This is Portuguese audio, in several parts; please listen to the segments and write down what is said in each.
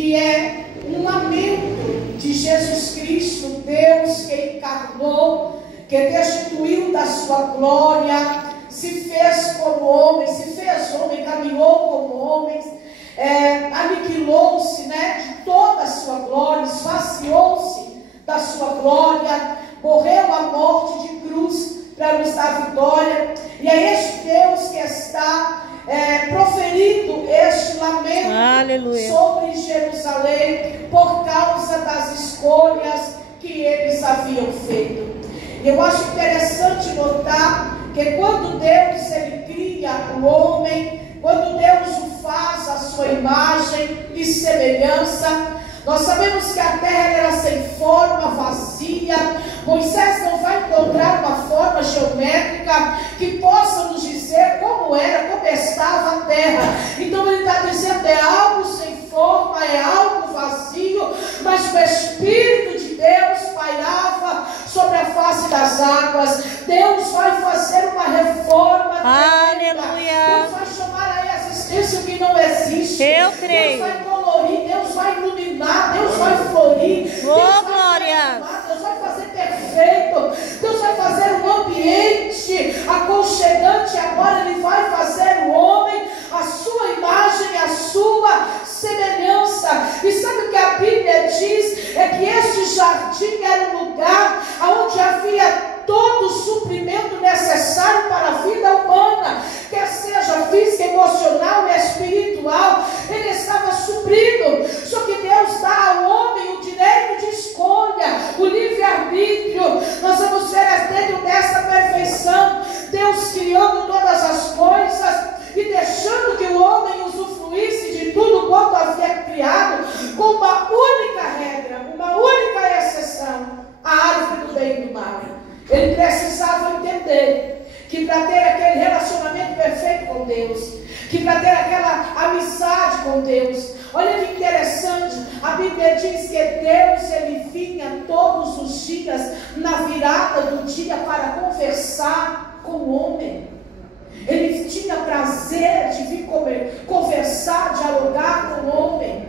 que é um lamento de Jesus Cristo, Deus que encarnou, que destituiu da sua glória, se fez como homem, se fez homem, caminhou como homem, aniquilou-se, né, de toda a sua glória, esvaziou-se da sua glória, morreu a morte de cruz para nos dar vitória. E é este Deus que está proferindo este lamento, aleluia, sobre Jerusalém por causa das escolhas que eles haviam feito. E eu acho interessante notar que quando Deus ele cria o homem, quando Deus o faz a sua imagem e semelhança, nós sabemos que a terra era sem forma, vazia. Moisés não vai encontrar uma forma geométrica que possa nos dizer como era, como estava a terra. Então ele está dizendo, é algo sem forma, é algo vazio, mas o Espírito de Deus pairava sobre a face das águas. Deus vai fazer uma reforma. Aleluia. Deus vai chamar aí a existência o que não existe. Eu creio. Deus vai colorir, Deus vai iluminar, Deus vai florir. Deus glória. Deus vai fazer perfeito. Deus vai fazer um ambiente aconchegante. Agora ele vai fazer o homem a sua imagem, a sua semelhança. E sabe o que a Bíblia diz? É que este jardim era um lugar onde havia todo o suprimento necessário para a vida humana, quer seja física, emocional e espiritual. Ele estava suprido. Só que Deus dá ao homem o direito de escolha, o livre-arbítrio. Nós vamos ver dentro dessa perfeição, Deus criando todas as coisas e deixando que o homem usufruísse de tudo quanto havia criado, com uma única regra, uma única exceção: a árvore do bem e do mal. Ele precisava entender que para ter aquele relacionamento perfeito com Deus, que para ter aquela amizade com Deus, olha que interessante, a Bíblia diz que Deus ele vinha todos os dias na virada do dia para conversar com o homem. Ele tinha prazer de vir conversar, dialogar com o homem.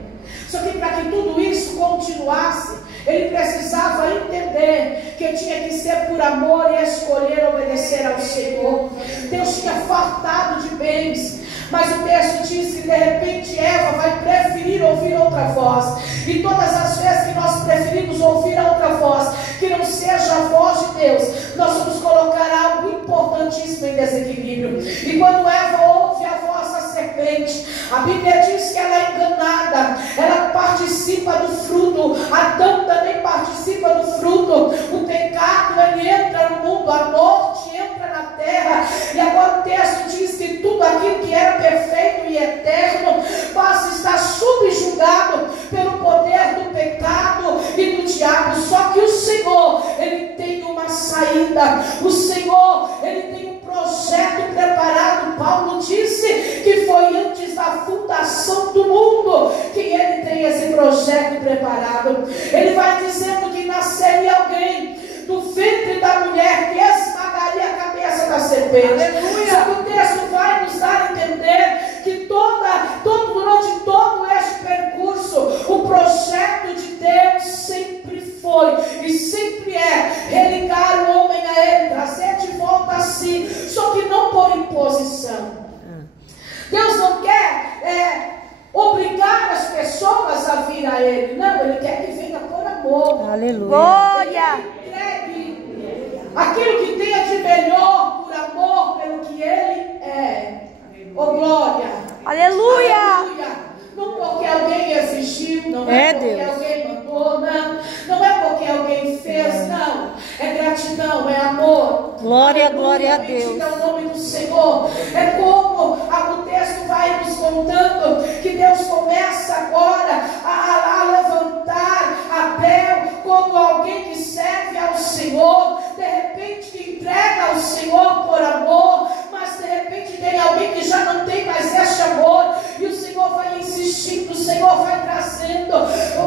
Só que para que tudo isso continuasse, ele precisava entender que tinha que ser por amor e escolher obedecer ao Senhor. Deus tinha fartado de bens, mas o texto diz que de repente Eva vai preferir ouvir outra voz. E todas as vezes que nós preferimos ouvir a outra voz, que não seja a voz de Deus, nós vamos colocar algo importantíssimo em desequilíbrio. E quando Eva ouve a voz da serpente, a Bíblia diz que ela é enganada, ela participa do fruto. Adão também participa do fruto. O pecado ele entra no mundo, a morte entra na terra. E agora o texto diz que tudo aquilo que era perfeito e eterno passa a estar subjugado pelo poder do pecado e do diabo. Só que o Senhor ele tem uma saída. O Senhor ele tem um projeto preparado. Paulo disse que foi antes da fundação do mundo que ele tem esse projeto preparado. Ele vai dizendo que nasceria alguém do ventre da mulher que esmagaria a cabeça da serpente. Aleluia. Só que o texto vai nos dar a entender que durante todo este percurso, o projeto de Deus sempre foi e sempre é religar o homem a ele, trazer de volta a si, só que não por imposição. Deus não quer obrigar as pessoas a vir a ele, não, ele quer que venha por amor. Aleluia. Glória. Entregue aquilo que tenha de melhor por amor pelo que ele é. Oh glória. Aleluia. Aleluia. Não porque alguém exigiu, não é porque Deus. Alguém mandou, não é porque alguém fez, não. É gratidão, é amor. Glória, glória a Deus. É o nome do Senhor. É como o texto vai nos contando que Deus começa agora a levantar Abel como alguém que serve ao Senhor. De repente que entrega ao Senhor por amor, mas de repente tem alguém que já não tem mais esse amor. E o Senhor vai insistindo, o Senhor vai trazendo.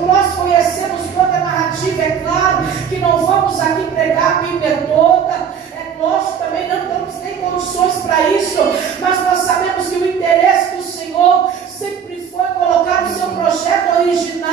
Nós conhecemos toda a narrativa, é claro que não vamos aqui pregar a Bíblia toda. É lógico, também não temos nem condições para isso. Mas nós sabemos que o interesse do Senhor sempre foi colocar o seu projeto original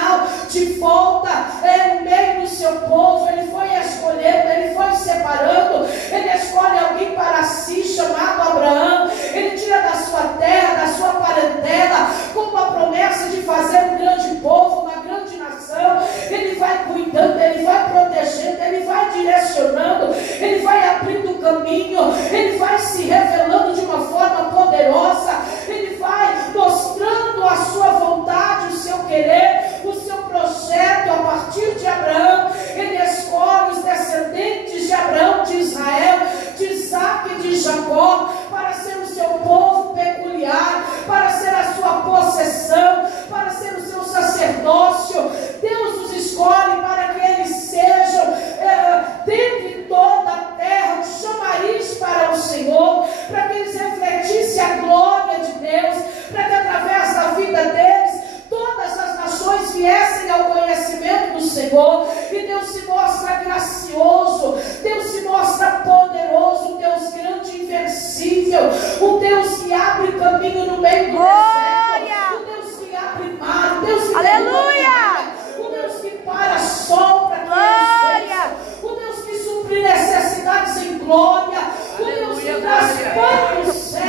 Senhor. E Deus se mostra gracioso, Deus se mostra poderoso, um Deus grande e invencível, um Deus que abre caminho no meio do deserto, um Deus que abre mar, um Deus que aleluia, um Deus que para sol para que um Deus que supre necessidades em glória, um Deus que traz pão do céu,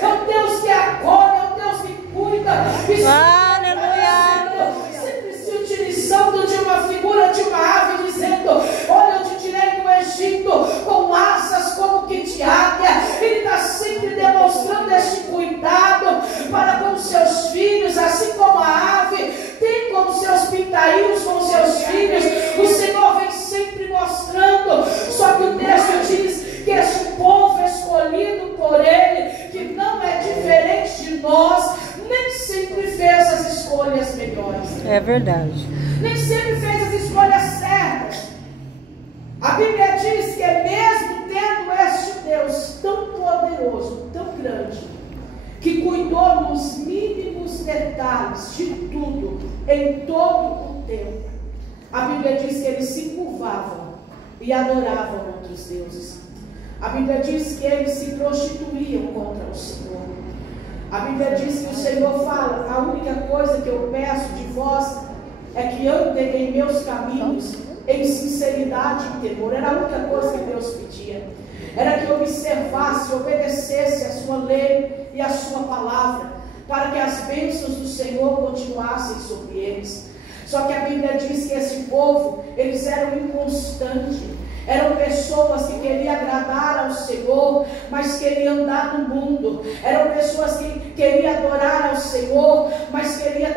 é um Deus que acolhe, é um Deus que cuida, que sempre se utilizando de uma figura de uma ave, dizendo: olha, eu te tirei do Egito com asas como que de águia. Ele está sempre demonstrando este cuidado para com seus filhos, assim como a ave tem com seus pintainhos, com seus filhos. O Senhor vem sempre mostrando. Só que o texto diz que este povo escolhido por Ele, que não é diferente de nós, nem sempre fez as escolhas melhores. É verdade. Nem sempre fez as escolhas certas. A Bíblia diz que mesmo tendo este Deus tão poderoso, tão grande, que cuidou nos mínimos detalhes de tudo, em todo o tempo, a Bíblia diz que eles se curvavam e adoravam outros deuses. A Bíblia diz que eles se prostituíam contra o Senhor. A Bíblia diz que o Senhor fala: a única coisa que eu peço de vós é que andem em meus caminhos em sinceridade e temor. Era a única coisa que Deus pedia. Era que observasse, obedecesse a sua lei e a sua palavra, para que as bênçãos do Senhor continuassem sobre eles. Só que a Bíblia diz que esse povo, eles eram inconstantes. Eram pessoas que queriam agradar ao Senhor, mas queriam andar no mundo. Eram pessoas que queriam adorar ao Senhor, mas queriam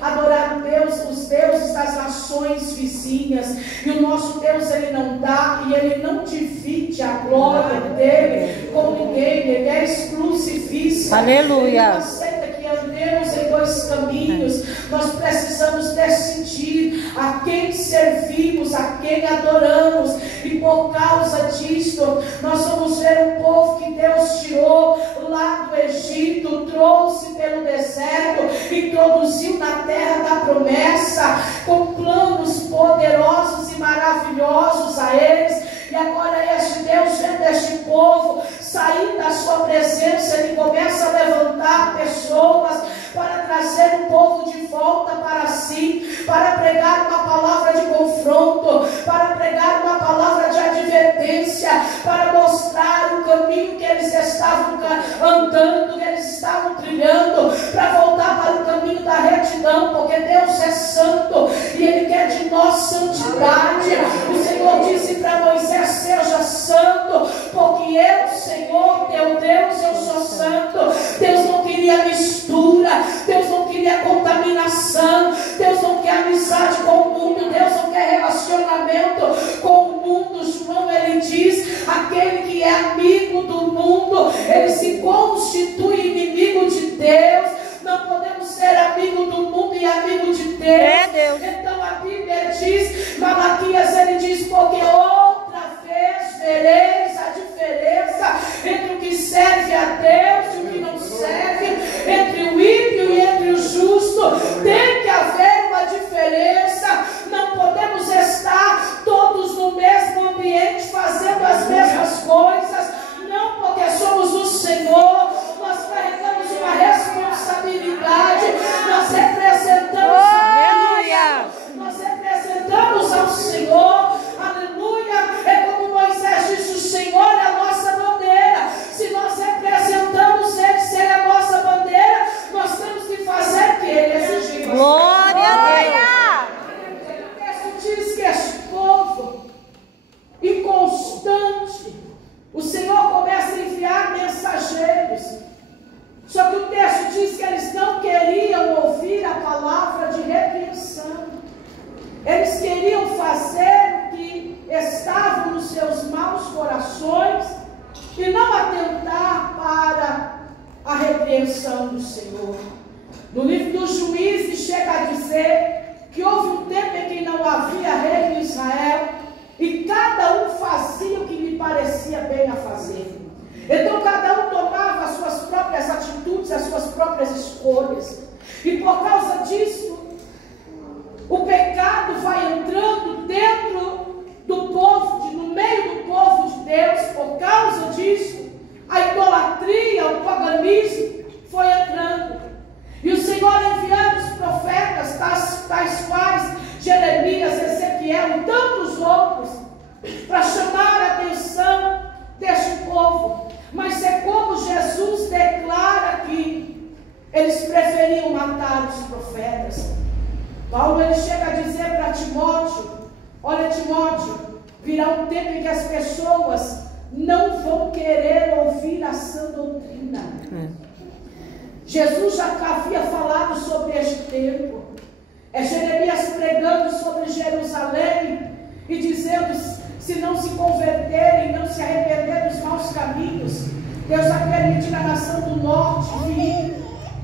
adorar os deuses das nações vizinhas. E o nosso Deus, Ele não dá e Ele não divide a glória dEle com ninguém. Ele é exclusivista. Aleluia. Ele não aceita que andemos em dois caminhos. Nós precisamos decidir a quem servimos, a quem adoramos. E por causa disto, nós vamos ver um povo que Deus tirou lá do Egito, trouxe pelo deserto, introduziu na terra da promessa, com planos poderosos e maravilhosos a eles. E agora este Deus, vendo este povo sair da sua presença, Ele começa a levantar pessoas para trazer o povo de volta para si, para pregar uma palavra de confronto, para pregar uma palavra de advertência, para mostrar o caminho que eles estavam andando, que eles estavam trilhando, para voltar para o caminho da retidão, porque Deus é santo e Ele quer de nós santidade. O Senhor disse para Moisés: seja santo, porque eu, Senhor, teu Deus, eu sou santo. Deus não queria mistura, Deus não queria contaminação, Deus não quer amizade com o mundo, Deus não quer relacionamento com o mundo. João, ele diz: aquele que é amigo do mundo, ele se constitui inimigo de Deus. Não podemos ser amigo do mundo e amigo de Deus. É Deus. Então a Bíblia diz, Malaquias, ele diz: porque outra vez vereis a diferença entre o que serve a Deus e o que não serve, entre o ímpio e entre o justo. Tem que haver uma diferença. Não podemos estar todos no mesmo ambiente fazendo as mesmas coisas. Não, porque somos do Senhor. Nós carregamos uma responsabilidade. Nós representamos a Deus. Nós representamos ao Senhor. Aleluia. É como Moisés disse: o Senhor é a nossa bandeira. Se nós representamos Ele, se Ele é a nossa bandeira, nós temos que fazer o que Ele exigir. Glória a Deus. O texto diz que este povo inconstante, o Senhor começa a enviar mensageiros. Só que o texto diz que eles não queriam ouvir a palavra de repreensão. Eles queriam fazer o que estava nos seus maus corações e não atentar para a repreensão do Senhor. No livro dos Juízes chega a dizer que houve um tempo em que não havia rei em Israel e cada um fazia o que lhe parecia bem a fazer. Então cada um tomava as suas próprias atitudes, as suas próprias escolhas. E por causa disso, o pecado vai entrando Paulo ele chega a dizer para Timóteo: olha, Timóteo, virá um tempo em que as pessoas não vão querer ouvir a sã doutrina. Jesus já havia falado sobre este tempo. É Jeremias pregando sobre Jerusalém e dizendo: se não se converterem, não se arrependerem dos maus caminhos, Deus vai permitir a nação do norte vir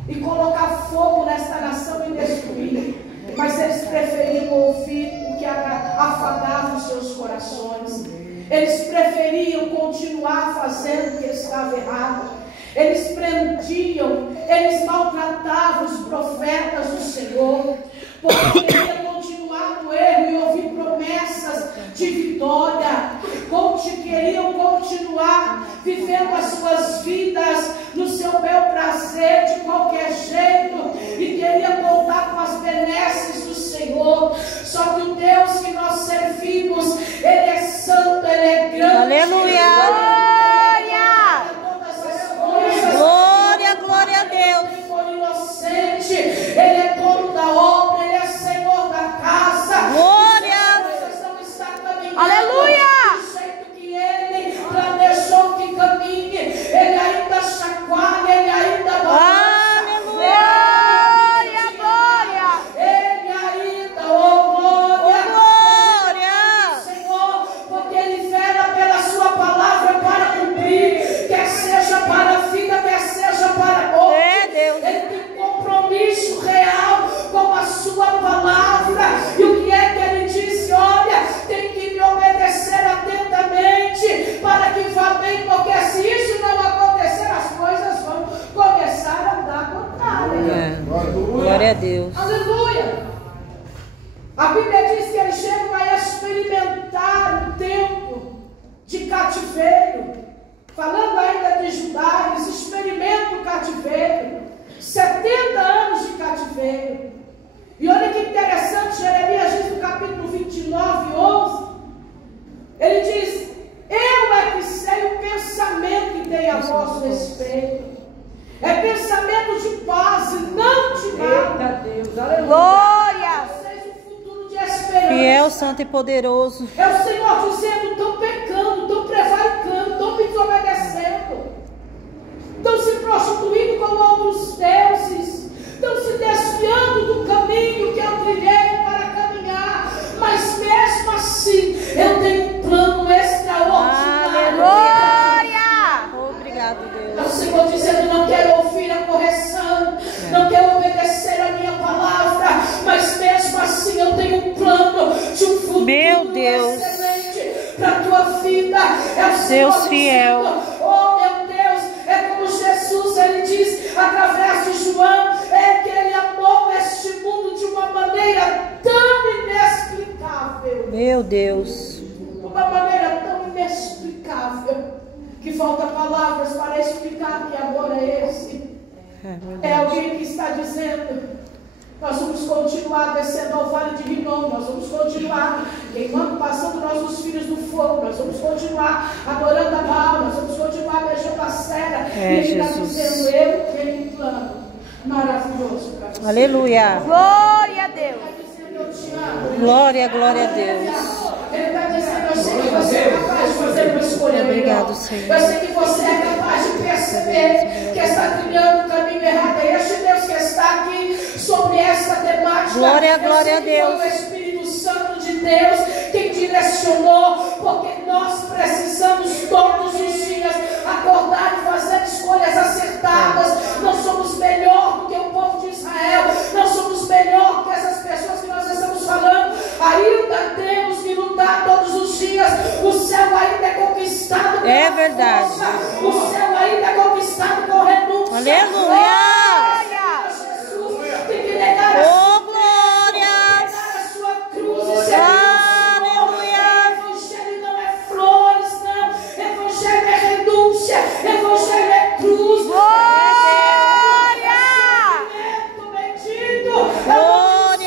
e colocar fogo nesta nação e destruir. Mas eles preferiam ouvir o que afagava os seus corações. Eles preferiam continuar fazendo o que estava errado. Eles prendiam, eles maltratavam os profetas do Senhor, porque queriam continuar no erro e ouvir promessas de vitória. Queriam continuar vivendo as suas vidas no seu bel prazer, de qualquer jeito, e queriam contar com as benesses do Senhor. Só que o Deus que nós servimos, Ele é santo, Ele é grande. Aleluia! Glória, glória a Deus. Ele foi inocente, Ele é dono da obra, Ele é Senhor da casa. Glória. As coisas não estão caminhando. Aleluia. Do jeito que Ele planejou que caminhe, Ele ainda chacoalha, Ele ainda balança. Aleluia. Glória. Ele ainda, glória. Glória. Senhor, porque Ele vela pela sua palavra para cumprir, quer seja para a vida, quer seja para a morte. Deus. Ele tem compromisso real com a sua palavra. E o que é que Ele disse? Olha, tem que me obedecer atentamente para que vá bem, porque se isso não acontecer, as coisas vão começar a andar contrária. Glória a Deus. Aleluia. A Bíblia diz que eles chegam a experimentar um tempo de cativeiro. Falando ainda de Judá, eles experimentam o cativeiro. 70 anos de cativeiro. E olha que interessante, Jeremias diz no capítulo 29, 11. Ele diz: eu é que sei o pensamento que tem a vosso respeito. É pensamento de paz e não de nada. Deus, aleluia. Glória. Vocês um futuro de esperança. Fiel, santo e poderoso. É o Senhor dizendo: estão pecando, estão prevaricando, estão me desobedecendo, estão se prostituindo com outros deuses, estão se desviando do caminho que eu trilhei para caminhar. Mas mesmo assim, eu tenho um plano extraordinário. Glória. Obrigado, É o Deus. Senhor dizendo: não quero ouvir a correção, não quero obedecer a minha palavra, mas mesmo assim eu tenho um plano de um futuro excelente para a tua vida. É o Senhor Deus fiel. dizendo: oh meu Deus, é como Jesus, Ele diz através de João, é que Ele amou este mundo de uma maneira tão inexplicável. Meu Deus. Uma maneira tão inexplicável que falta palavras para explicar que amor é esse. É alguém que está dizendo: nós vamos continuar descendo ao vale de Rinom, nós vamos continuar queimando, passando nossos filhos no fogo, nós vamos continuar adorando a Baal, nós vamos continuar beijando a cera. E Ele está dizendo: eu tenho um plano maravilhoso para você. Aleluia. Glória a Deus. Ele está dizendo: eu te amo. Glória, glória a Deus. Ele está dizendo: eu sei que você é capaz de fazer uma escolha melhor. Obrigado, Senhor. Eu sei que você é capaz de perceber que está trilhando o caminho errado. É este Deus que está aqui sobre esta temática. Glória, glória eu sei a que Deus. foi o Espírito Santo de Deus quem direcionou, porque nós precisamos todos os dias acordar e fazer escolhas acertadas. Não somos melhor do que o povo de Israel, não somos melhor que essas pessoas que nós estamos falando. Ainda temos que lutar todos os dias. O céu ainda é conquistado pela É verdade. força. O céu ainda é conquistado com renúncia. Aleluia. Jesus tem que negar a Oh, glória. a sua cruz e ser Aleluia. Evangelho não é flores, não. Evangelho é renúncia. Evangelho é cruz. Glória. Bendito. Glória.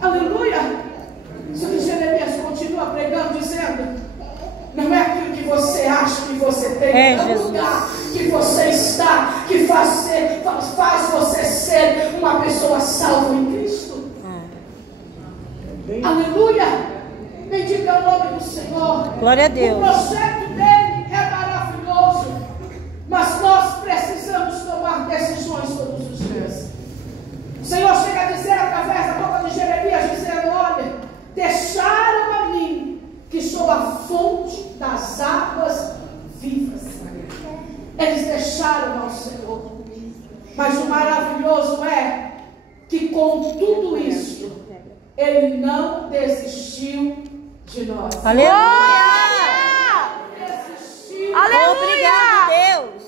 Aleluia. Só que Jeremias continua pregando, dizendo: não é aquilo que você acha que você tem, é o lugar que você está, que faz você ser uma pessoa salva em Cristo. Aleluia. Bendiga o nome do Senhor. Glória a Deus. O projeto dele é maravilhoso, mas nós precisamos tomar decisões todos os dias. O Senhor chega a dizer através da boca de Jeremias, dizendo: olha, deixaram a mim, que sou a fonte das águas vivas. Eles deixaram ao Senhor. Mas o maravilhoso é que com tudo isso, Ele não desistiu de nós. Aleluia! Obrigado, Deus.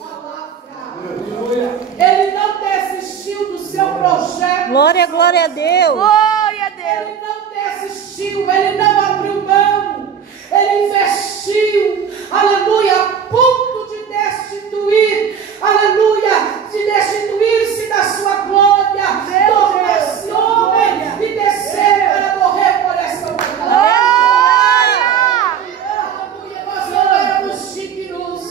Ele não desistiu do seu projeto. Glória, glória a Deus. Glória a Deus. Ele não desistiu, ele não abriu mão. Ele investiu, aleluia, a ponto de destituir, aleluia, de destituir-se da sua glória, tornar-se homem e descer para morrer por esta humanidade. Aleluia, nós não éramos dignos.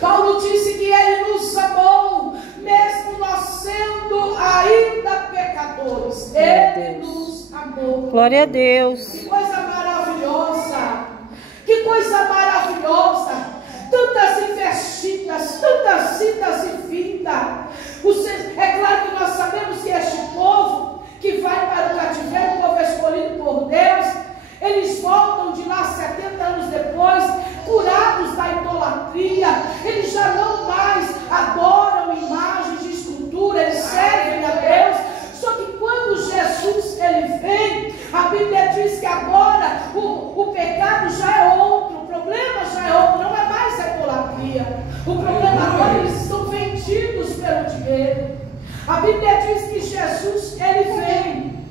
Paulo disse que ele nos amou, mesmo nós sendo ainda pecadores. Ele nos amou. Glória a Deus. Que coisa maravilhosa. Que coisa maravilhosa. Tantas investidas, tantas idas e vindas. É claro que nós sabemos que este povo que vai para o cativeiro, o povo escolhido por Deus, eles voltam de lá 70 anos depois, curados da idolatria. Eles já não mais adoram imagens de escultura, eles servem a Deus. Só que quando Jesus ele vem, a Bíblia diz que agora o pecado já é outro, o problema já é outro, não é mais a idolatria. O problema agora, eles estão vendidos pelo dinheiro. A Bíblia diz que Jesus ele vem.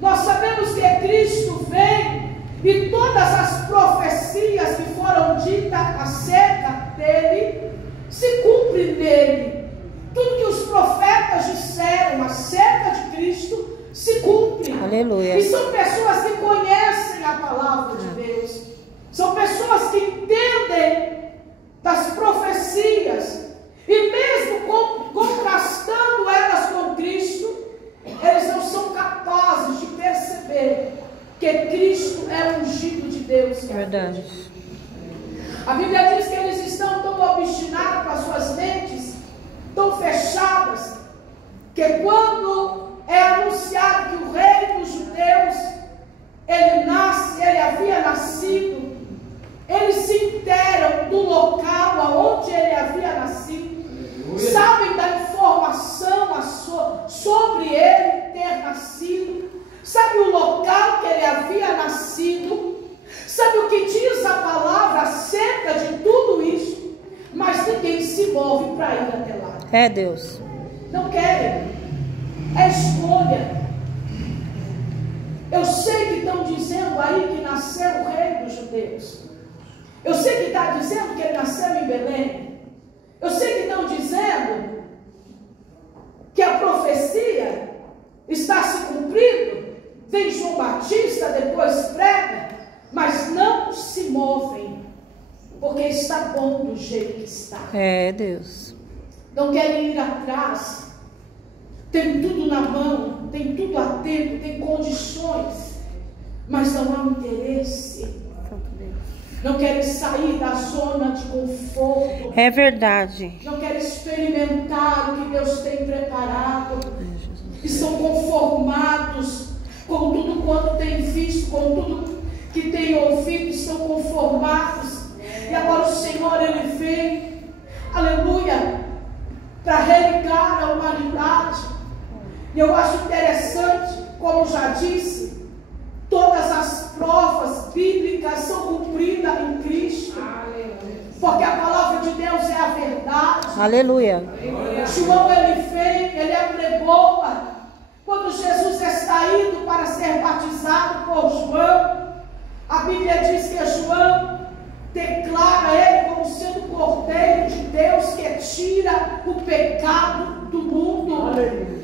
Nós sabemos que Cristo vem e todas as profecias que foram ditas acerca dele se cumprem nele. Tudo que os profetas disseram acerca de Cristo se cumpre. Aleluia. E são pessoas que conhecem a palavra de Deus. São pessoas que entendem das profecias. E mesmo contrastando elas com Cristo, eles não são capazes de perceber que Cristo é ungido de Deus. Verdade. A Bíblia diz que eles estão tão obstinados com as suas mentes, tão fechadas, que quando é anunciado que o rei dos judeus, ele havia nascido, eles se interam do local onde ele havia nascido, sabem da informação sobre ele ter nascido, sabe o local que ele havia nascido, sabe o que diz a palavra acerca de tudo isso, mas ninguém se move para ir até lá. É Deus. Não querem. É escolha. Eu sei que estão dizendo aí que nasceu o rei dos judeus. Eu sei que está dizendo que ele nasceu em Belém. Eu sei que estão dizendo que a profecia está se cumprindo. Vem João Batista, depois prega, mas não se movem, porque está bom do jeito que está. É Deus. Não querem ir atrás. Tem tudo na mão, tem tudo a tempo, tem condições, mas não há interesse. Não querem sair da zona de conforto. É verdade. Não querem experimentar o que Deus tem preparado. Estão conformados com tudo quanto têm visto, com tudo que têm ouvido, estão conformados. E agora o Senhor, Ele vem, aleluia, para religar a humanidade. E eu acho interessante, como já disse, todas as provas bíblicas são cumpridas em Cristo. Porque a palavra de Deus é a verdade. Aleluia. João, ele veio, ele apregoa. Quando Jesus está indo para ser batizado por João, a Bíblia diz que João declara ele como sendo o Cordeiro de Deus que tira o pecado do mundo. Aleluia.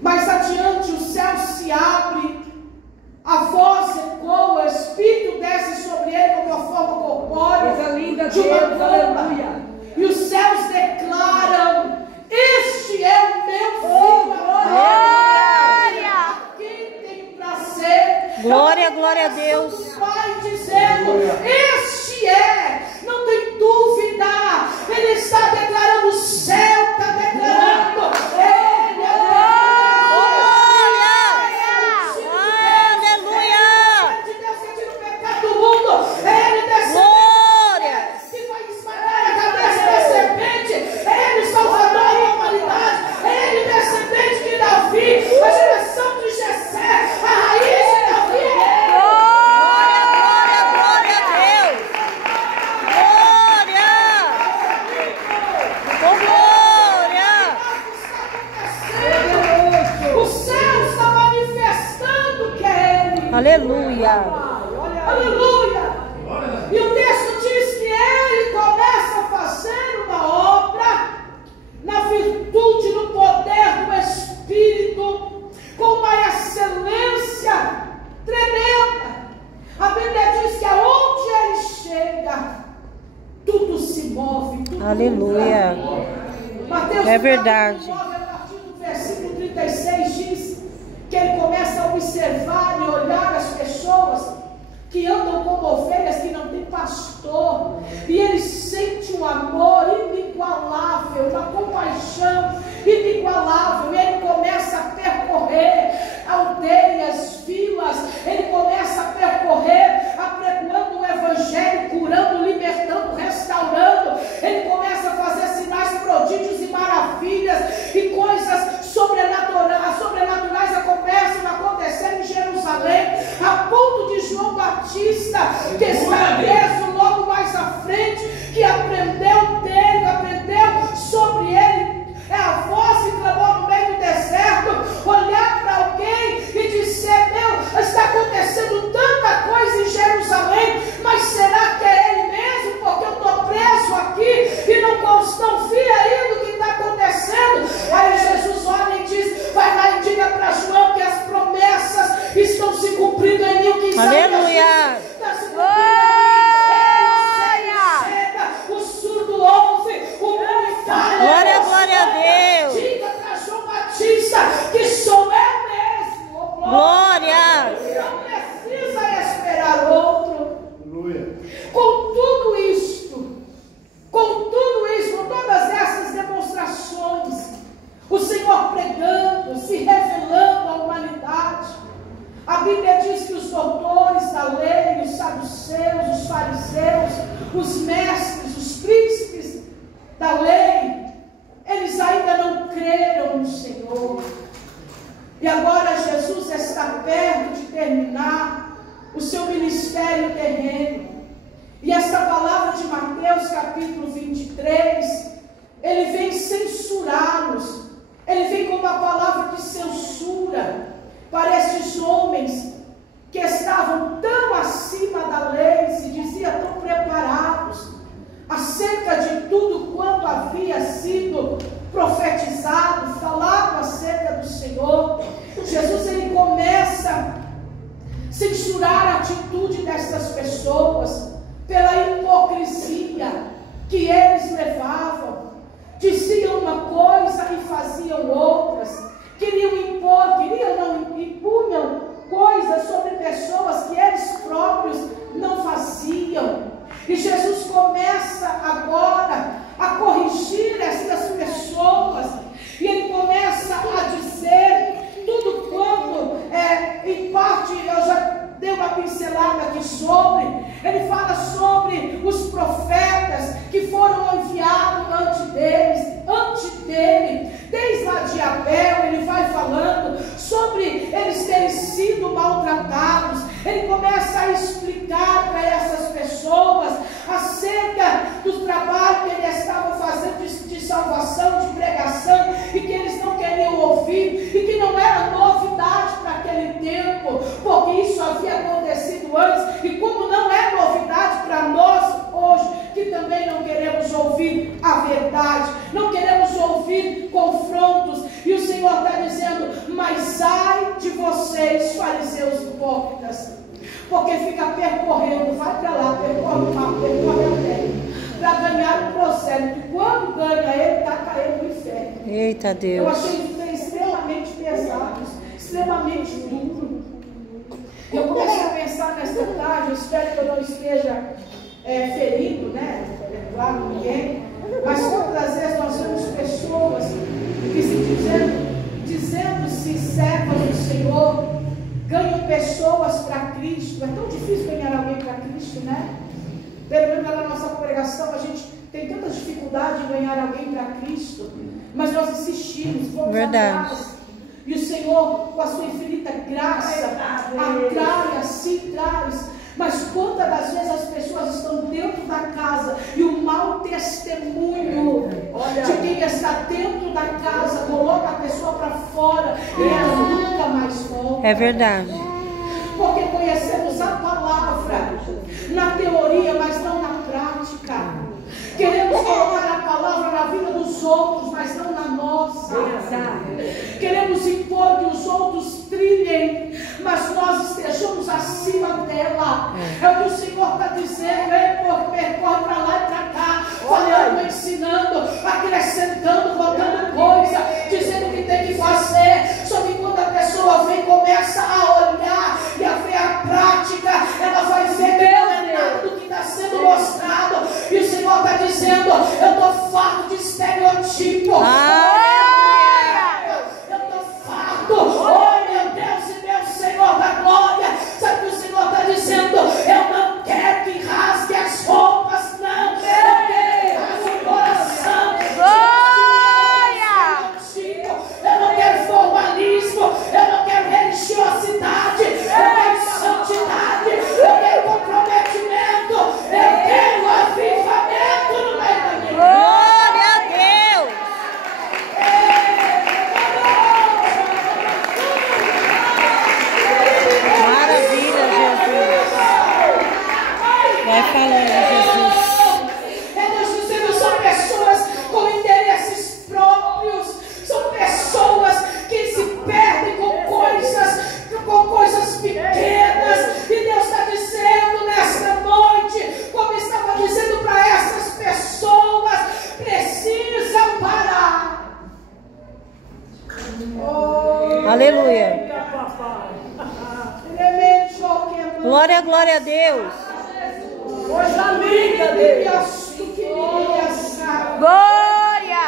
Mais adiante o céu se abre Glória, glória a Deus. O Pai dizendo, este é, não tem dúvida, Ele está declarando, o céu está declarando, Ele é Aleluia. Aleluia. E o texto diz que ele começa a fazer uma obra na virtude, no poder do Espírito, com uma excelência tremenda. A Bíblia diz que aonde ele chega, tudo se move. Tudo Aleluia. Mateus, é verdade. 9, a partir do versículo 36 diz que ele começa a observar e olhar as pessoas que andam como ovelhas, que não tem pastor, e ele sente um amor inigualável, uma compaixão inigualável, e ele começa a percorrer aldeias, vilas, ele começa a percorrer, apregoando o evangelho, curando, libertando, restaurando, ele começa a fazer sinais, prodígios e maravilhas, e coisas sobrenaturais começam a acontecer em Jerusalém, a ponto de João Batista, que está preso logo mais à frente, que aprendeu dele, aprendeu sobre ele, é a voz que clamou no meio do deserto, olhar para alguém e dizer, meu, está acontecendo tanta coisa em Jerusalém, mas será que é ele mesmo? Porque eu estou preso aqui e não confia aí no que está acontecendo. Aí Jesus olha e diz, vai lá e diga para João que as promessas estão se cumprindo em mim, o que Isaías Aleluia. está se cumprindo em mim. O surdo ouve, o mundo fala. Glória, glória a Deus. Diga para João Batista que sou eu mesmo. Oh, Glória. não precisa esperar outro. Com tudo isto, com todas essas demonstrações, o Senhor pregando, se revelando à humanidade. A Bíblia diz que os doutores da lei, os saduceus, os fariseus, os mestres, os príncipes da lei, eles ainda não creram no Senhor. E agora Jesus está perto de terminar o seu ministério terreno. E esta palavra de Mateus capítulo 23, ele vem censurá-los. Ele vem com uma palavra de censura para esses homens que estavam tão acima da lei, se dizia tão preparados acerca de tudo quanto havia sido profetizado, falado acerca do Senhor. Jesus, ele começa a censurar a atitude dessas pessoas pela hipocrisia que eles levavam. Diziam uma coisa e faziam outras, queriam impor, não impunham coisas sobre pessoas que eles próprios não faziam. E Jesus começa agora a corrigir essas pessoas, e ele começa a dizer tudo quanto, em parte eu já dei uma pincelada aqui sobre. Ele fala sobre os profetas que foram enviados antes dele, desde lá de Abel. Ele vai falando sobre eles terem sido maltratados. Ele começa a explicar para essas pessoas acerca do trabalho que ele estava fazendo de salvação, de pregação, e que eles não queriam ouvir, e que não era novidade para aquele tempo, porque isso havia acontecido antes, e como não é novidade para nós hoje, que também não queremos ouvir a verdade, não queremos ouvir confrontos, e o Senhor está dizendo, mas ai de vocês, fariseus hipócritas, porque fica percorrendo, vai para lá, percorre o mar, percorre a terra, para ganhar um prosélito, e quando ganha ele, está caindo no inferno. Eita Deus. Eu achei isso extremamente pesado, extremamente duro. Eu eu espero que eu não esteja ferindo, né? Claro, ninguém. Mas quantas das vezes nós vemos pessoas que se dizendo-se servas do Senhor, ganham pessoas para Cristo. É tão difícil ganhar alguém para Cristo, né? Pelo menos na nossa congregação a gente tem tanta dificuldade em ganhar alguém para Cristo, mas nós insistimos, vamos atrás. E o Senhor, com a sua infinita graça, atrai, assim traz. Mas quantas das vezes as pessoas estão dentro da casa e o mau testemunho de quem está dentro da casa coloca a pessoa para fora e ela nunca mais volta. É verdade. Porque conhecemos a palavra na teoria, mas não na prática. Queremos colocar a palavra na vida dos outros, mas não na nossa. Queremos impor que os outros trilhem, mas nós estejamos acima dela. É o que o Senhor está dizendo. Percorre para lá e para cá, falando, ensinando, acrescentando, botando coisa, dizendo o que tem que fazer. Só que quando a pessoa vem, começa a olhar e a ver a prática, ela vai ver nada do que está sendo mostrado. E o Senhor está dizendo: eu estou farto de estereotipo. Eu estou farto. Oh meu Deus e meu Senhor da glória. Sabe o que o Senhor está dizendo? Eu não quero que rasgue as roupas, não. Eu quero que rasgue o coração. Eu não quero formalismo. Eu não quero religiosidade. Eu quero santidade. Eu quero comprometimento. Eu quero avivamento no meio da minha vida. Glória a Deus. Maravilha, Jesus. Vai falando, Jesus. É Deus dizendo, são pessoas com interesses próprios, são pessoas que se perdem com coisas pequenas. E Deus está dizendo nesta noite, como estava dizendo para essas pessoas, precisa parar. Aleluia. Glória, glória a Deus. Coisa linda, Deus. Glória.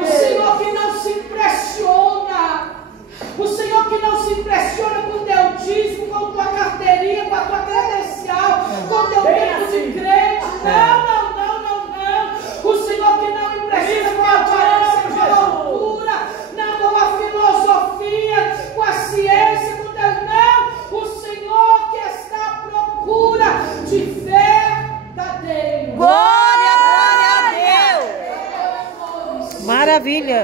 O Senhor que não se impressiona. O Senhor que não se impressiona com teu dízimo, com tua carteirinha, com a tua credencial, com teu tempo de crente. Não. O Senhor que não impressiona com a aparência, com a loucura, não com a filosofia, com a ciência, com Deus. Não. O Senhor que está à procura de verdadeiro. Glória, glória a Deus. Maravilha.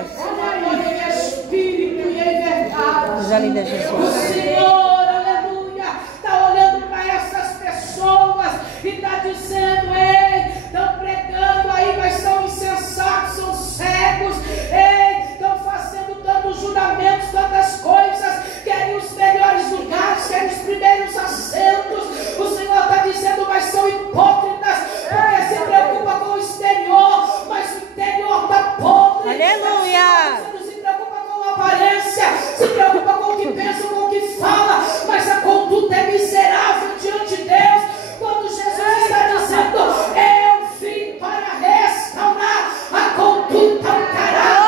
Em espírito e em verdade. Coisa linda, O Jesus. Senhor, aleluia, está olhando para essas pessoas e está dizendo: ei, estão pregando aí, mas são insensatos, são cegos, ei, estão fazendo tantos juramentos, tantas coisas, querem os melhores lugares, querem os primeiros assentos. O Senhor está dizendo, mas são hipócritas, porque se preocupa com o exterior, mas o interior está podre. Aleluia. Você não se preocupa com a aparência, se preocupa com o que pensa, com o que fala, mas a conduta é miserável diante de Deus. Quando Jesus está dizendo: eu vim para restaurar a conduta, o caráter.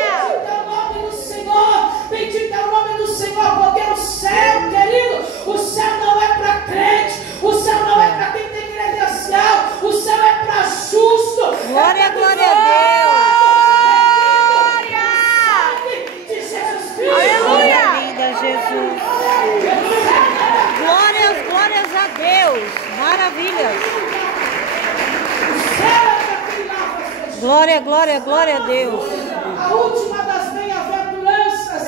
Bendito é o nome do Senhor, bendito é o nome do Senhor, porque o céu, querido, o céu não é para crente, o céu não é para quem tem credencial, o céu é para justo. Glória, glória a Deus. Aleluia. Linda, Jesus. Glórias, glórias a Deus. Maravilhas. Glória, glória, glória a Deus. A última das bem-aventuranças,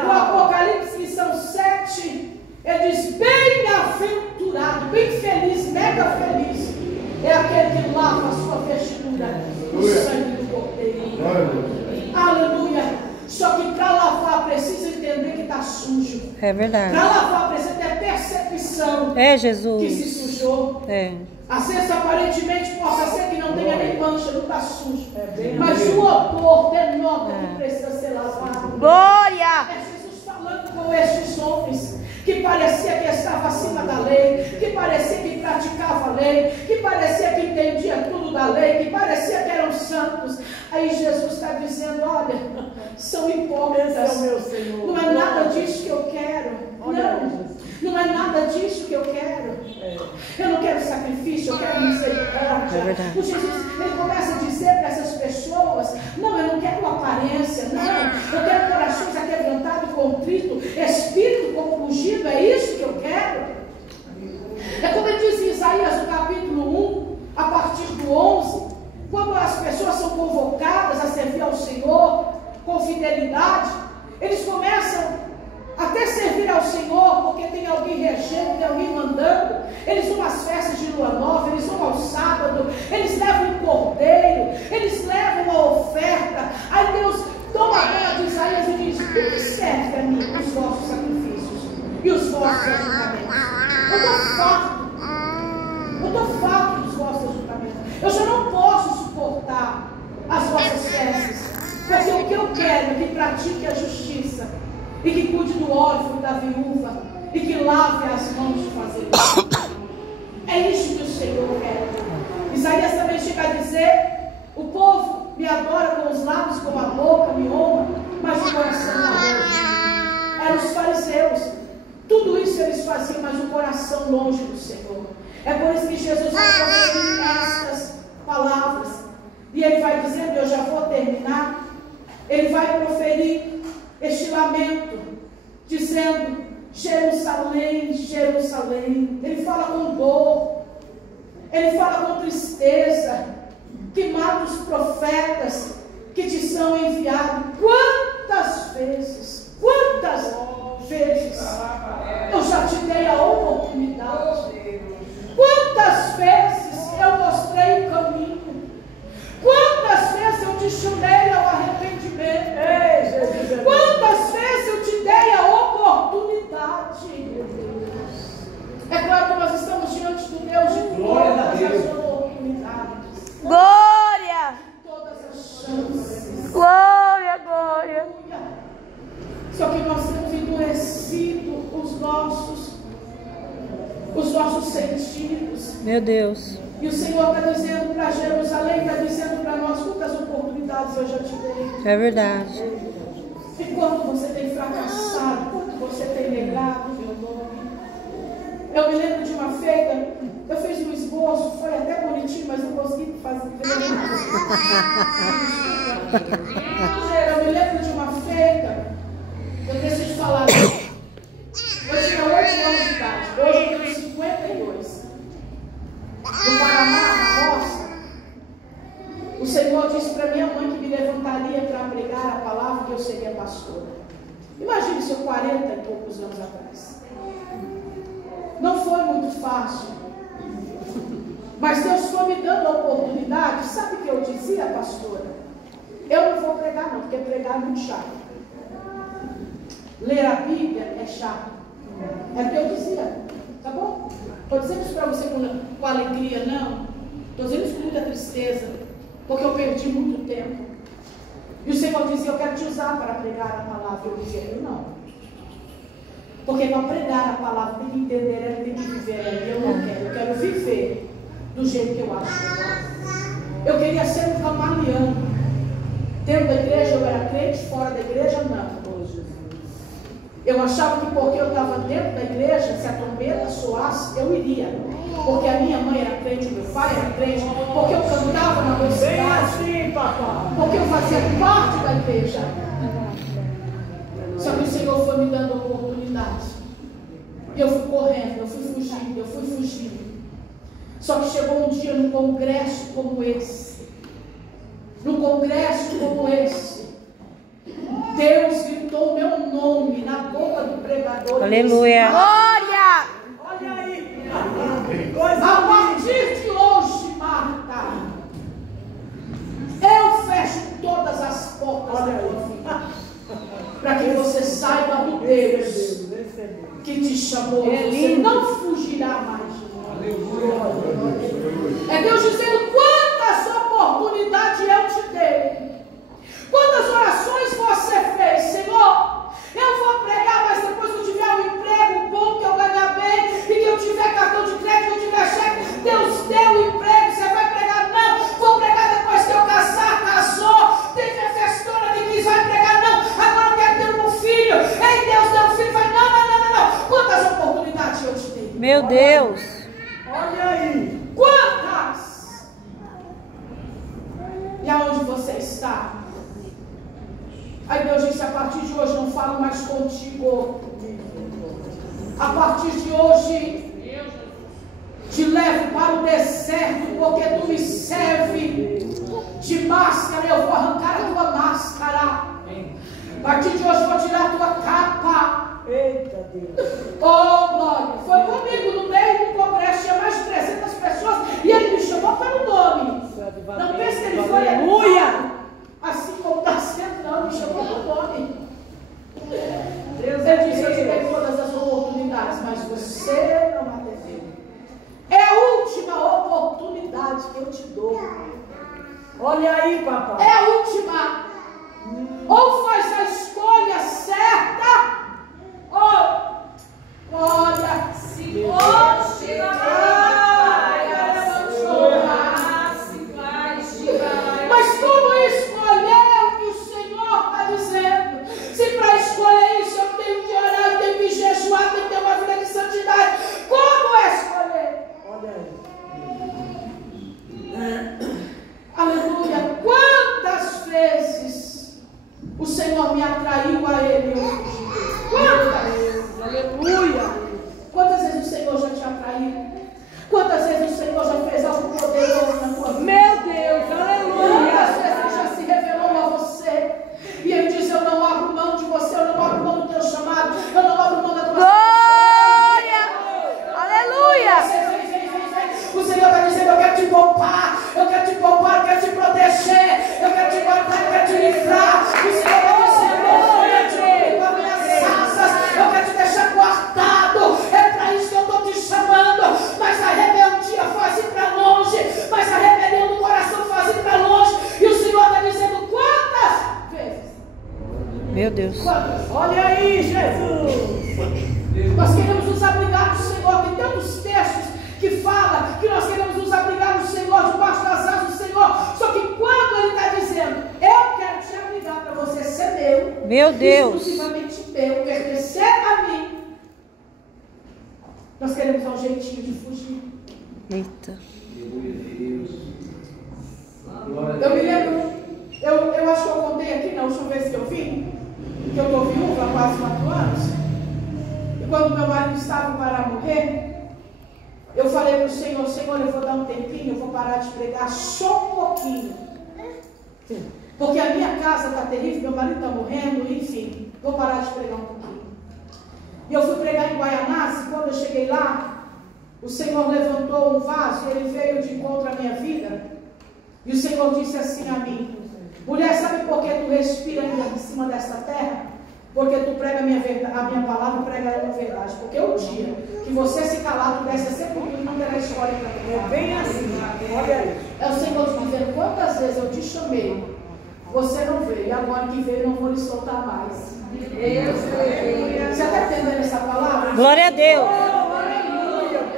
do Apocalipse, que são 7, ele diz: bem-aventurado, bem feliz, mega feliz, é aquele que lava a sua vestidura no sangue do Cordeiro. Aleluia. Só que para lavar precisa entender que está sujo. É verdade. Para lavar precisa ter percepção É, Jesus. que se sujou. É. Às vezes aparentemente possa ser que não tenha nem mancha, não está sujo. Mas o odor denota que precisa ser lavado. Glória. É Jesus falando. cima da lei, que parecia que praticava a lei, que parecia que entendia tudo da lei, que parecia que eram santos. Aí Jesus está dizendo, olha, são hipócritas, não é nada disso que eu quero, não é nada disso que eu quero. Eu não quero sacrifício, eu quero misericórdia. O Jesus, ele começa a dizer para essas pessoas, não, eu não quero aparência, não, eu quero corações aquebrantados e contrito, espírito compungido, é isso que eu quero. É como ele diz em Isaías, no capítulo 1, a partir do 11, quando as pessoas são convocadas a servir ao Senhor com fidelidade, eles começam até servir ao Senhor, porque tem alguém regendo, tem alguém mandando. Eles vão às festas de lua nova, eles vão ao sábado, eles levam um cordeiro, eles levam a oferta. Aí Deus toma a bola de Isaías e diz, o que serve a mim os vossos sacrifícios e os vossos ajuntamentos? Eu estou farto dos vossos ajuntamentos. Eu já não posso suportar as vossas festas, porque o que eu quero é que pratique a justiça, e que cuide do órfão, da viúva, e que lave as mãos de fazer isso. É isso que o Senhor quer. Isaías também chega a dizer, o povo me adora com os lábios, com a boca, me honra, mas o coração não adora. Eram os fariseus. Tudo isso eles faziam, mas o coração longe do Senhor. É por isso que Jesus vai proferir estas palavras. E ele vai dizendo, eu já vou terminar. Ele vai proferir este lamento, dizendo, Jerusalém, Jerusalém. Ele fala com dor, ele fala com tristeza, que mata os profetas que te são enviados. Quantas vezes eu já te dei a oportunidade? Quantas vezes eu mostrei o caminho? Quantas vezes eu te chamei ao arrependimento? Quantas vezes eu te dei a oportunidade? É claro que nós estamos diante do Deus de todas as oportunidades. Glória! Todas as chances. Glória, glória. Só que nós temos endurecido os nossos sentidos. Meu Deus. E o Senhor está dizendo para Jerusalém, está dizendo para nós, quantas oportunidades eu já te dei. É verdade. E quanto você tem fracassado, quanto você tem negado o meu nome. Eu me lembro de uma feita, eu fiz um esboço, foi até bonitinho, mas não consegui fazer. Eu me lembro de uma feita, eu preciso falar. Eu tinha 8 anos de idade, hoje eu tenho 52. No Paraná, na roça, o Senhor disse para minha mãe que me levantaria para pregar a palavra, que eu seria pastora. Imagine isso 40 e poucos anos atrás. Não foi muito fácil, mas Deus foi me dando a oportunidade. Sabe o que eu dizia, pastora? Eu não vou pregar não, porque pregar é muito chato. Ler a Bíblia é chato. É o que eu dizia, tá bom? Estou dizendo isso para você com alegria, não. Estou dizendo isso com muita tristeza, porque eu perdi muito tempo. E o Senhor dizia, eu quero te usar para pregar a palavra. Eu dizia, eu não. Porque para pregar a palavra tem que entender ela, tem que viver ela. Eu não quero, eu quero viver do jeito que eu acho melhor. Eu queria ser um camaleão. Dentro da igreja eu era crente, fora da igreja não. Eu achava que porque eu estava dentro da igreja, se a trombeta soasse, eu iria. Porque a minha mãe era crente, meu pai era crente, porque eu cantava na mocidade, porque eu fazia parte da igreja. Só que o Senhor foi me dando oportunidade. E eu fui correndo, eu fui fugindo. Só que chegou um dia num congresso como esse. Deus gritou meu nome na boca do pregador. Aleluia. Glória! Olha aí. A partir de hoje, Marta, eu fecho todas as portas da tua vida. Para que você saiba do Deus que te chamou. Você não fugirá mais. É Deus dizendo, quantas oportunidades eu te dei. Quantas orações você fez, Senhor? Eu vou pregar, mas depois que eu tiver um emprego bom, que eu ganhar bem, e que eu Meu Deus. Olha aí. Quantas? E aonde você está? Aí Deus disse, a partir de hoje não falo mais contigo. A partir de hoje te levo para o deserto, porque tu me serve de máscara. Eu vou arrancar a tua máscara. A partir de hoje vou tirar a tua capa. Eita Deus. Oh, glória. Foi comigo no meio do congresso, tinha mais de 300 pessoas, e ele me chamou pelo nome. Não pense que ele foi aleluia, assim como está sendo, não, me chamou pelo nome. Ele disse, eu te dei todas as oportunidades, mas você não atendeu. É a última oportunidade que eu te dou. Olha aí, papai. É a última. Ou faz a escolha certa, ou olha, se hoje mas como escolher o que o Senhor está dizendo? Se para escolher isso eu tenho que orar, eu tenho que jejuar, eu tenho que ter uma vida de santidade, como escolher? Olha aí. Aleluia. Quantas vezes o Senhor me atraiu a Ele? Quantas? Aleluia. Quantas vezes o Senhor já te atraiu? Quantas vezes o Senhor já fez algo poderoso na tua vida? Meu Deus, aleluia. Quantas vezes Ele já se revelou a você? E Ele diz, eu não abro mão de você, eu não abro mão do teu chamado, eu não abro mão da tua Glória! Aleluia! O Senhor está dizendo, eu quero te poupar, eu quero te poupar, eu quero te proteger, eu quero te guardar, eu quero te livrar. O Senhor está dizendo, eu quero te cobrir com as minhas asas, eu quero te deixar guardado. É para isso que eu estou te chamando. Mas a rebeldia faz ir para longe, mas a rebelião do coração faz ir para longe. E o Senhor está dizendo, quantas vezes? Meu Deus. Quantas? Olha aí, Jesus. Nós queremos nos abrigar no Senhor. Tem tantos textos que fala que nós queremos nos abrigar no Senhor, debaixo das asas do Senhor. Só que quando Ele está dizendo, eu quero te abrigar para você ser Meu Deus. exclusivamente meu, pertencer a mim, nós queremos dar um jeitinho de fugir. Eita. Eu me lembro, eu acho que eu contei aqui na última vez que eu vim, que eu estou viúva há quase 4 anos, e quando meu marido estava para morrer, eu falei para o Senhor, Senhor, eu vou dar um tempinho, eu vou parar de pregar só um pouquinho. Porque a minha casa está terrível, meu marido está morrendo, enfim, vou parar de pregar um pouquinho. E eu fui pregar em Guaianazes, e quando eu cheguei lá, o Senhor levantou um vaso, e Ele veio de encontro à minha vida, e o Senhor disse assim a mim, mulher, sabe por que tu respira ainda em cima desta terra? Porque tu prega a minha palavra, prega a minha verdade. Porque o dia que você se calar, tu desce a sepultura e não terá história para tu. É bem assim. Olha aí. É o Senhor te dizendo, quantas vezes eu te chamei, você não veio, e agora que veio, não vou lhe soltar mais. Você está entendendo essa palavra? Glória a Deus.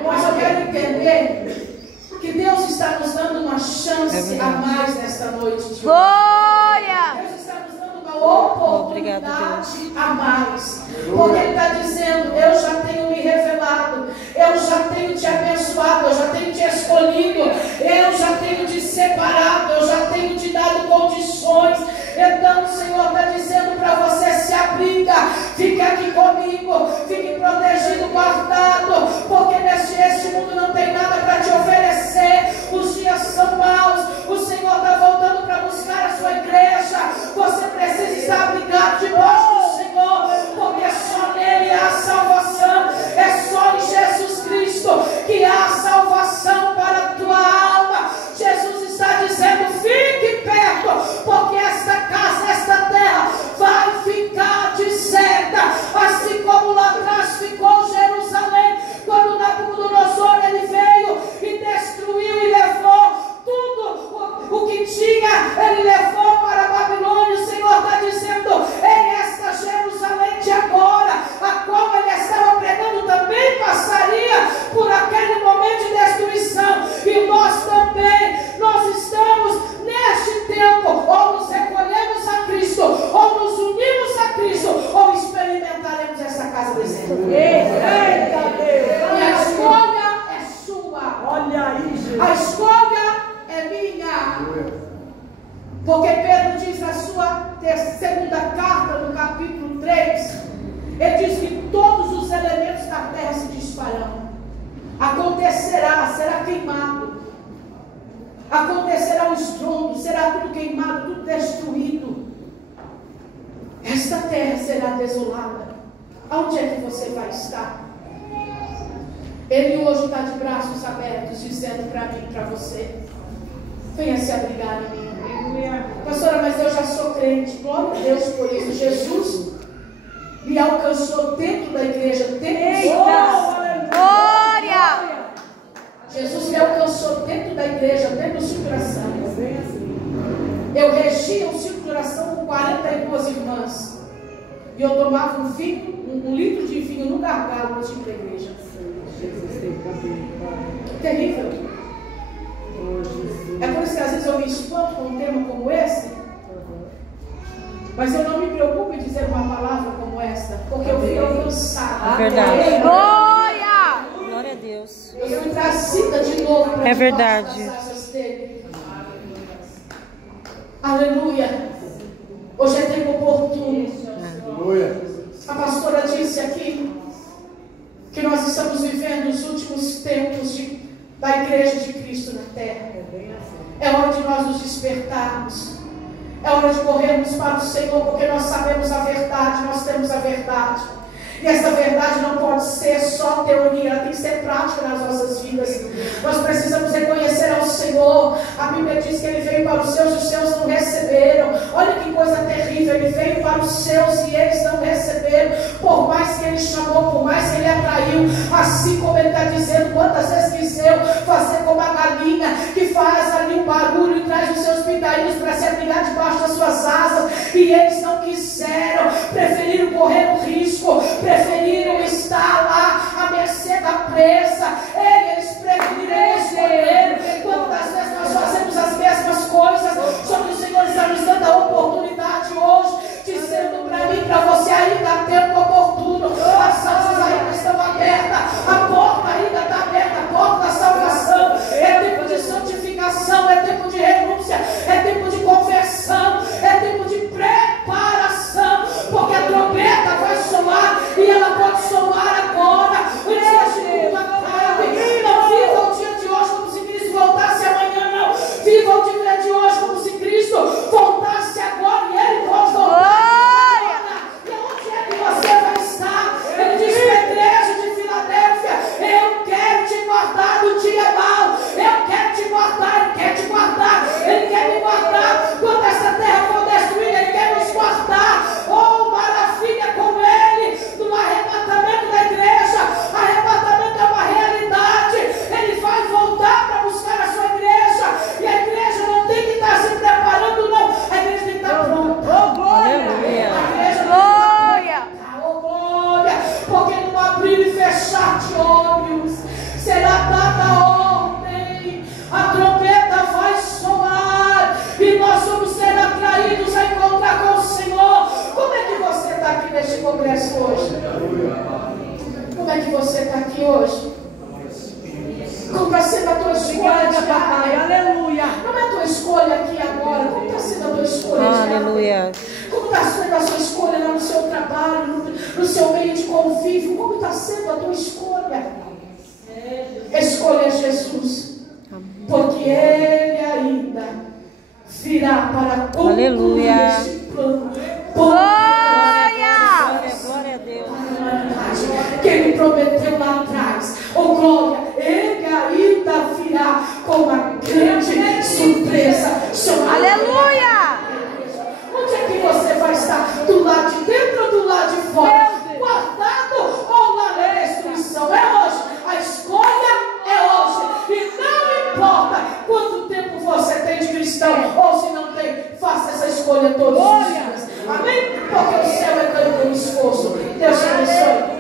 Mas eu quero entender que Deus está nos dando uma chance a mais nesta noite. Glória! Deus está nos dando uma oportunidade a mais. Porque Ele está dizendo, eu já tenho me revelado, eu já tenho te abençoado, eu já tenho te escolhido, eu já tenho te separado, eu já tenho te dado condições. Então o Senhor está dizendo para você, se abriga, fique aqui comigo, fique protegido, guardado, porque neste mundo não tem nada para te oferecer, os dias são maus, o Senhor está voltando para buscar a sua igreja, você precisa estar abrigado debaixo do Senhor, porque só nele há salvação, é só em Jesus Cristo que há salvação para a tua alma. Jesus está dizendo, fique perto, porque esta casa, esta terra vai ficar capítulo 3, ele diz que todos os elementos da terra se dispararão. Acontecerá, será queimado. Acontecerá o estrondo, será tudo queimado, tudo destruído. Esta terra será desolada. Aonde é que você vai estar? Ele hoje está de braços abertos, dizendo para mim e para você: venha se abrigar em mim. Pastora, mas eu já sou crente. Glória a Deus por isso. Jesus me alcançou dentro da igreja. Glória! Jesus me alcançou dentro da igreja, dentro do círculo de oração. Eu regia o círculo de oração com 42 irmãs. E eu tomava um litro de vinho no gargalo antes de ir para a igreja. Terrível. É por isso que às vezes eu me espanto com um tema como esse. Mas eu não me preocupo em dizer uma palavra como esta, porque eu fui alcançada. É verdade. Glória! Glória a Deus. Eu fui trazida de novo para É verdade. das asas dele. Aleluia. Hoje é tempo oportuno. Aleluia. A pastora disse aqui que nós estamos vivendo os últimos tempos da igreja de Cristo na terra. É hora de nós nos despertarmos. É hora de corrermos para o Senhor, porque nós sabemos a verdade, nós temos a verdade. E essa verdade não pode ser só teoria, ela tem que ser prática nas nossas vidas. Nós precisamos reconhecer ao Senhor. A Bíblia diz que Ele veio para os seus não receberam. Olha que coisa terrível, Ele veio para os seus e eles não receberam. Por mais que Ele chamou, por mais que Ele atraiu, assim como Ele está dizendo, quantas vezes quiseu fazer como a galinha, que faz ali um barulho e traz os seus pintainhos para se abrigar debaixo das suas asas, e eles não quiseram, preferiram correr o risco, preferiram estar lá à mercê da presa. Eles preferiram escolher. Quantas vezes nós fazemos as mesmas coisas? Só que o Senhor está nos dando a oportunidade hoje, dizendo para mim, para você, ainda há tempo oportuno. As asas ainda estão abertas, a porta ainda está aberta, a porta da salvação. É tempo de santificação, é tempo de renúncia, é tempo de conversão, é tempo de preparação, porque a trombeta vai soar e ela pode soar agora. O dia de culto acabe. Não viva o dia de hoje como se Cristo voltasse amanhã, não. Viva o dia de hoje como se Cristo voltasse agora, e Ele pode voltar agora. E onde é que você vai estar? Ele diz para a igreja de Filadélfia: eu quero te guardar do dia mau. Eu quero te guardar, Ele quer te guardar, Ele quer me guardar. Quando essa terra for destruída, Ele quer nos guardar. Oh, maravilha com Ele, no arrebatamento da igreja. Arrebatamento é uma realidade. Ele vai voltar para buscar a sua igreja, e a igreja não tem que estar se preparando, não. A igreja tem que estar pronta. Oh, glória! A igreja Glória! oh, glória! Porque no abrir e fechar de olhos será dada ordem, a trombeta vai soar e nós vamos ser atraídos a encontrar com o Senhor. Como é que você está aqui neste congresso hoje? Como é que você está aqui hoje? Como está sendo a tua escolha diária? Aleluia. Não é a tua escolha aqui agora. Como está sendo a tua escolha diária? Aleluia. Como está sendo a sua escolha lá no seu trabalho, no seu meio de convívio? Como está sendo a tua escolha? Escolha Jesus, porque Ele ainda virá para concluir Aleluia. este plano. Glória! Glória a Deus. Que Ele prometeu lá atrás. Oh, glória! Ele ainda virá com uma grande surpresa. Aleluia! Onde é que você vai estar? Do lado de dentro ou do lado de fora? Guardado ou lá na destruição? É hoje. A escolha é hoje. E não importa quanto tempo você tem de cristão, ou se não tem, faça essa escolha todos os dias. Amém? Porque o céu é grande com esforço. Deus te abençoe.